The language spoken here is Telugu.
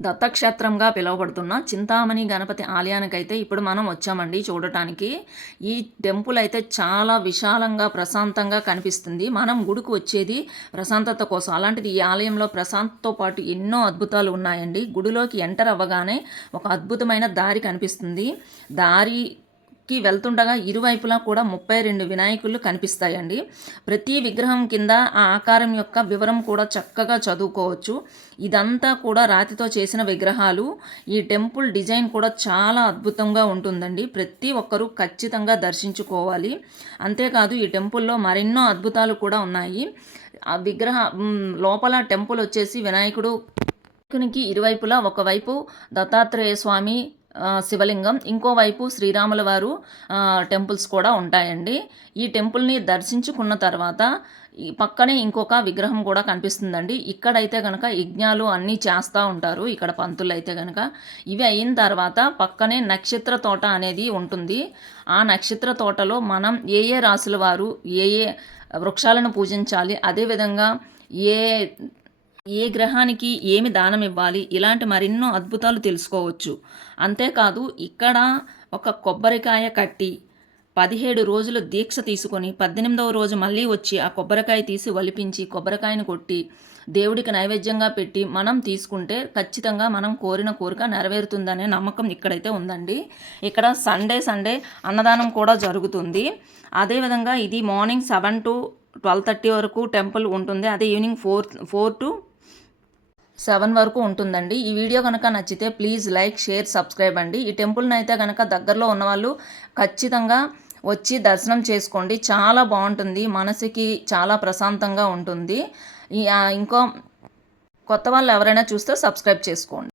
దత్తక్షేత్రంగా పిలువబడుతున్న చింతామణి గణపతి ఆలయానికైతే ఇప్పుడు మనం వచ్చామండి చూడటానికి. ఈ టెంపుల్ అయితే చాలా విశాలంగా ప్రశాంతంగా కనిపిస్తుంది. మనం గుడికి వచ్చేది ప్రశాంతత కోసం. అలాంటిది ఈ ఆలయంలో ప్రశాంతతో పాటు ఎన్నో అద్భుతాలు ఉన్నాయండి. గుడిలోకి ఎంటర్ అవ్వగానే ఒక అద్భుతమైన దారి కనిపిస్తుంది. దారి కి వెళ్తుండగా ఇరువైపులా కూడా ముప్పై రెండు వినాయకులు కనిపిస్తాయండి. ప్రతి విగ్రహం కింద ఆ ఆకారం యొక్క వివరం కూడా చక్కగా చదువుకోవచ్చు. ఇదంతా కూడా రాతితో చేసిన విగ్రహాలు. ఈ టెంపుల్ డిజైన్ కూడా చాలా అద్భుతంగా ఉంటుందండి. ప్రతి ఒక్కరూ ఖచ్చితంగా దర్శించుకోవాలి. అంతేకాదు ఈ టెంపుల్లో మరెన్నో అద్భుతాలు కూడా ఉన్నాయి. ఆ విగ్రహ లోపల టెంపుల్ వచ్చేసి వినాయకుడు వినాయకునికి ఇరువైపులా ఒకవైపు దత్తాత్రేయ స్వామి శివలింగం. ఇంకోవైపు శ్రీరాముల వారు టెంపుల్స్ కూడా ఉంటాయండి. ఈ టెంపుల్ని దర్శించుకున్న తర్వాత ఈ పక్కనే ఇంకొక విగ్రహం కూడా కనిపిస్తుందండి. ఇక్కడైతే కనుక యజ్ఞాలు అన్నీ చేస్తూ ఉంటారు. ఇక్కడ పంతులు అయితే కనుక ఇవి అయిన తర్వాత పక్కనే నక్షత్ర తోట అనేది ఉంటుంది. ఆ నక్షత్ర తోటలో మనం ఏ ఏ రాసుల వారు ఏ ఏ వృక్షాలను పూజించాలి అదేవిధంగా ఏ ఏ గ్రహానికి ఏమి దానం ఇవ్వాలి? ఇలాంటి మరెన్నో అద్భుతాలు తెలుసుకోవచ్చు. అంతేకాదు ఇక్కడ ఒక కొబ్బరికాయ కట్టి పదిహేడు రోజులు దీక్ష తీసుకొని పద్దెనిమిదవ రోజు మళ్ళీ వచ్చి ఆ కొబ్బరికాయ తీసి వలిపించి కొబ్బరికాయను కొట్టి దేవుడికి నైవేద్యంగా పెట్టి మనం తీసుకుంటే ఖచ్చితంగా మనం కోరిన కోరిక నెరవేరుతుందనే నమ్మకం ఇక్కడైతే ఉందండి. ఇక్కడ సండే సండే అన్నదానం కూడా జరుగుతుంది. అదేవిధంగా ఇది morning seven to twelve thirty వరకు టెంపుల్ ఉంటుంది. అదే evening four four to seven వరకు ఉంటుందండి. ఈ వీడియో కనుక నచ్చితే ప్లీజ్ లైక్ షేర్ సబ్స్క్రైబ్ అండి. ఈ టెంపుల్ని అయితే కనుక దగ్గరలో ఉన్నవాళ్ళు ఖచ్చితంగా వచ్చి దర్శనం చేసుకోండి. చాలా బాగుంటుంది. మనసుకి చాలా ప్రశాంతంగా ఉంటుంది. ఈ- ఇంకో కొత్త వాళ్ళు ఎవరైనా చూస్తే సబ్స్క్రైబ్ చేసుకోండి.